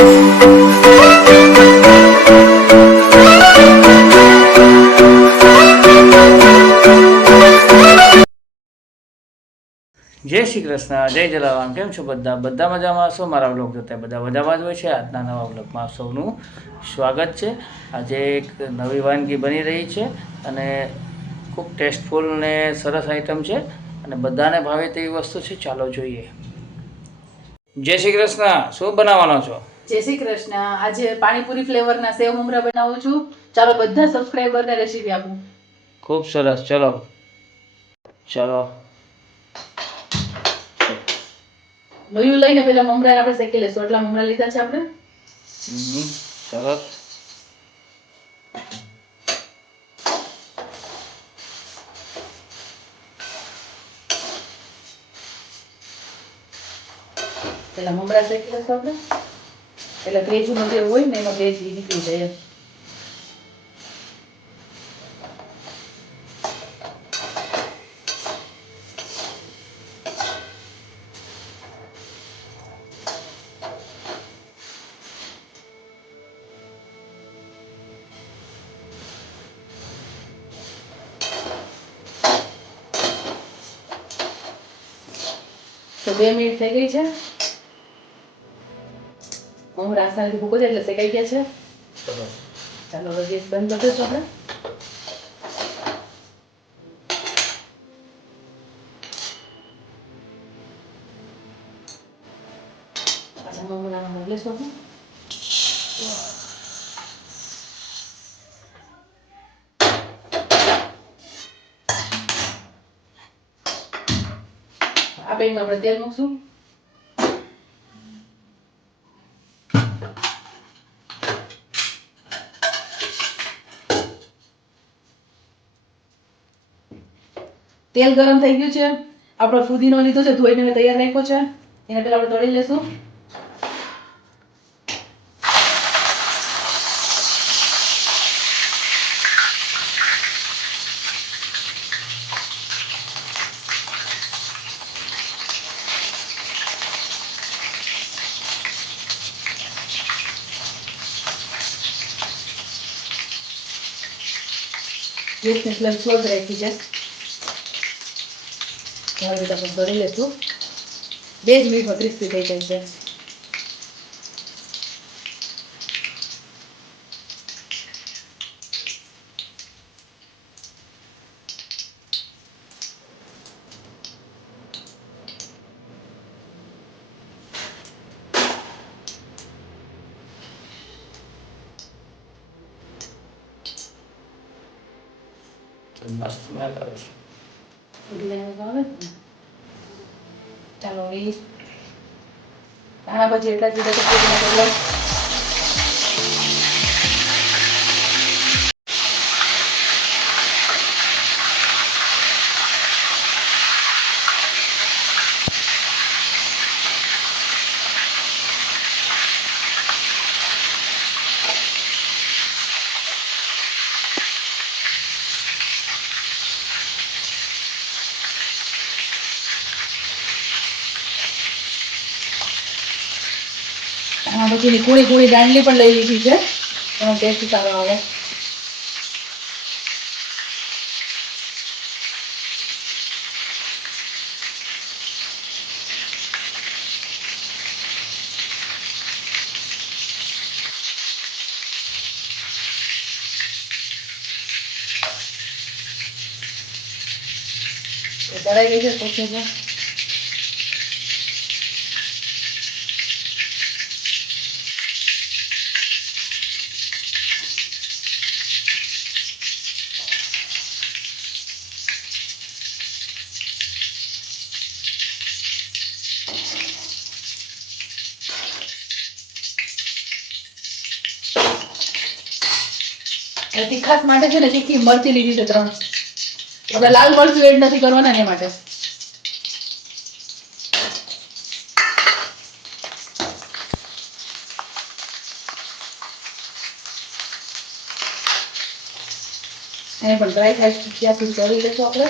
જય શ્રી કૃષ્ણ, જય જલારામ. કેમ છો બધા મજામાં છો? મારા વ્લોગ જોતા બધા મજામાં જ હોય છે. આજના નવા વ્લોગમાં સૌનું સ્વાગત છે. આજે એક નવી વાનગી બની રહી છે અને ખૂબ ટેસ્ટફુલ ને સરસ આઈટમ છે અને બધાને ભાવે તેવી વસ્તુ છે. ચાલો જોઈએ. જય શ્રી કૃષ્ણ. શું બનાવવાનો છો? જય શ્રી કૃષ્ણ. આજે પાણીપુરી ફ્લેવરના સેવ મમરા બનાવું છું. ચાલો બધા સબસ્ક્રાઇબરને રેસીપી આપું. ખૂબ સરસ. ચલો લોયું લઈને પેલા મમરા આપણે શેકી લેશું. એટલા મમરા લીધા છે આપણે. સરસ. પેલા મમરા શેકી લેશું આપણે. એટલે ભેજનું જે હોય ને એમાં ભેજ નીકળી જાય. તો 2 મિનિટ થઈ ગઈ છે. મમરા આસાનીથી ભૂકો જાય એટલે શેકાઈ ગયા છે. ચાલો હવે ગેસ બંધ કરી દઈશું આપણે. પાછા મમરામાં મોકલીશું આપણે. આ પેનમાં આપણે તેલ મૂકશું. તેલ ગરમ થઈ ગયું છે. આપણો ફુદીનો લીધો છે, ધોઈને મેં તૈયાર રાખ્યો છે. એને પહેલા આપણે તળી લેશું. ગેસની ફ્લેમ સ્લો જ રાખી છે. હવે રીતે આપણે તળી લેશું. 2 જ મિનિટમાં ક્રિસ્પી થઈ જાય છે. મસ્ત સ્મેલ આવે છે. ચાલો આના પછી એટલા જ રીતે પછી કુણી દાંડલી પણ લઈ લીધી છે. એનો ટેસ્ટ સારો આવે. તળાઈ ગઈ છે પછી છે. તીખાસ માટે છે ને તીખી મરચી લીધી છે 3. આપણે લાલ મરચું એડ નથી કરવાના એ માટે. એને પણ ડ્રાય થાય ત્યાં સુધી તળી લેશું આપણે.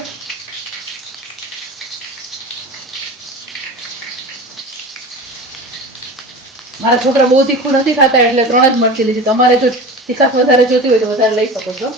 મારા છોકરા બહુ તીખું નથી ખાતા એટલે 3 જ મરચી લીધી. તમારે જો તીખાશ વધારે જોતી હોય તો વધારે લઈ શકો છો.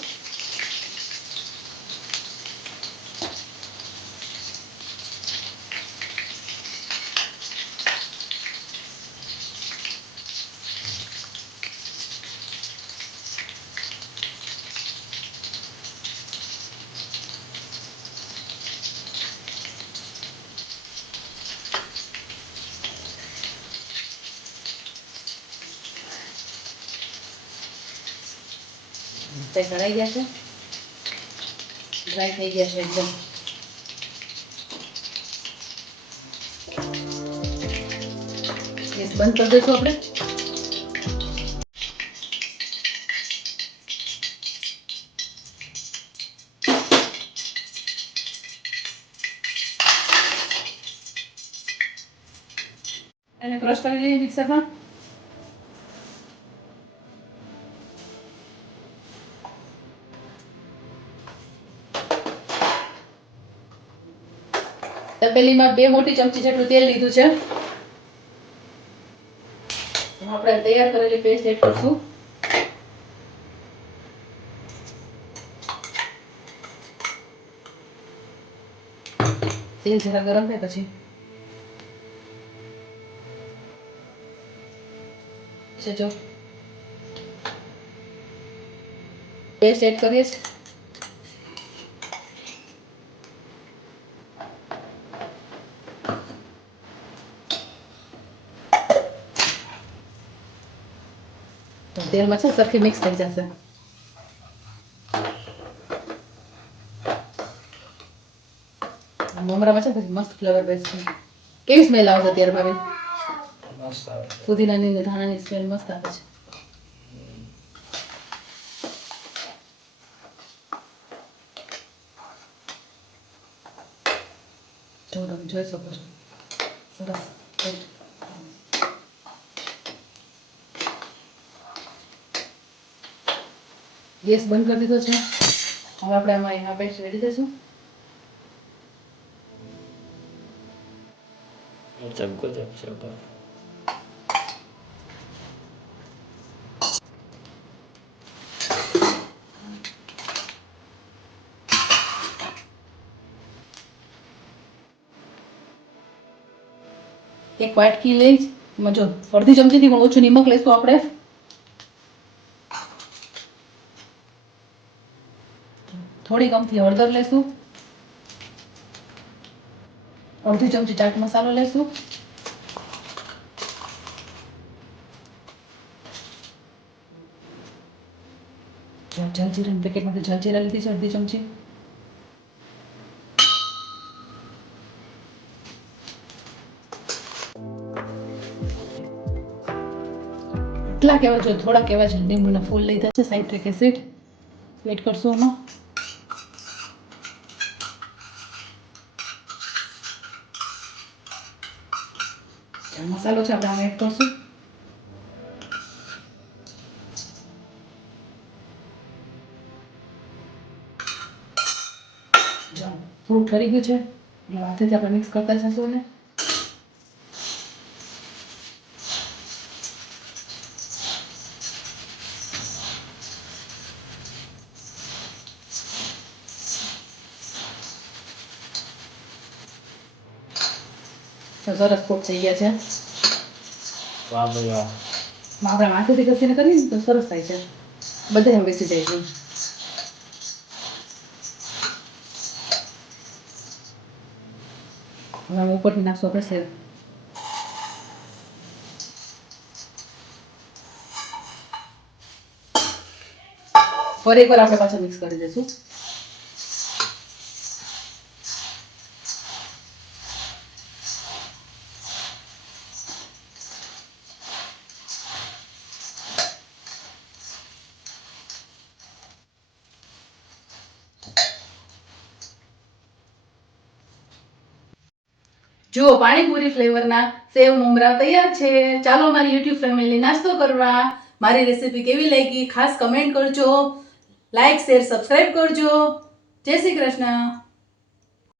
તે કઢાઈ ગયા છે, ડ્રાય થઈ ગયા છે એકદમ. ગેસ બંધ કરી દઈશું આપણે. એને ક્રશ કરી લઈએ મિક્સરમાં. તપેલીમાં 2 મોટી ચમચી જેટલું તેલ લીધું છે. આપણે તૈયાર કરેલી પેસ્ટ એડ કરશું. તેલ જરા ગરમ થાય પછી જો પેસ્ટ એડ કરીએ છીએ. તો તેલમાં છે સરખી મિક્સ થઈ જશે. મમરામાં છે પછી મસ્ત ફ્લેવર બેસશે. કેવી સ્મેલ આવશે ત્યારે ભાભી? મસ્ત આવે. ફુદીનાની અને ધાણાની સ્મેલ મસ્ત આવે છે. જો તમે જોઈ શકો છો સરસ. ગેસ બંધ કરી દીધો છે. હવે આપણે આમાં આ પેસ્ટ રેડી દઈશું. ચમકો ચમચો પર એક વાટકી લઈ એમાં જો અડધી ચમચીથી પણ ઓછું નિમક લઈશું આપણે. થોડી કમથી હળદર લઈશું. અડધી ચમચી ચાટ મસાલો લઈશું. જલજીરાની પેકેટમાંથી જલજીરા લીધી છે અડધી ચમચી. એટલા કહેવા જોઈએ, થોડા કહેવા છે. લીંબુના ફૂલ લીધા છે, સાઇટ્રિક એસિડ એડ કરશું એમાં. મસાલો છે આપણે આમાં એડ કરશું. થોડું ઠરી ગયું છે એટલે હાથેથી આપણે મિક્સ કરતા જશું ને. સરસ કોટ થઈ ગયા છે. વાહ ભાઈ વાહ. આપણે હાથેથી ઘસીને કરીએ ને તો સરસ થાય છે. બધે બેસી જાય છે. હવે આમ ઉપરથી નાખશું આપણે સેવ. ફરી એકવાર આપણે પાછા મિક્સ કરી દઈશું. જુઓ, પાણીપુરી ફ્લેવરના સેવ મમરા તૈયાર છે. ચાલો મારી યુટ્યુબ ફેમિલી નાસ્તો કરવા. મારી રેસીપી કેવી લાગી ખાસ કમેન્ટ કરજો. લાઈક શેર સબસ્ક્રાઇબ કરજો. જય શ્રી કૃષ્ણ.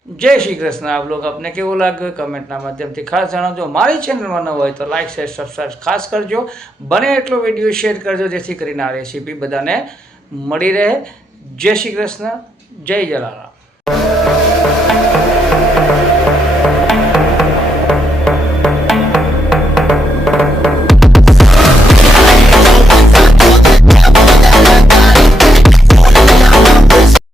જય શ્રી કૃષ્ણ. આપ લોકો આપને કેવો લાગ્યો કમેન્ટના માધ્યમથી ખાસ જણાવજો. મારી ચેનલમાં ન હોય તો લાઈક શેર સબસ્ક્રાઈબ ખાસ કરજો. બને એટલો વિડીયો શેર કરજો જેથી કરીને આ રેસીપી બધાને મળી રહે. જય શ્રી કૃષ્ણ. જય જલારામ.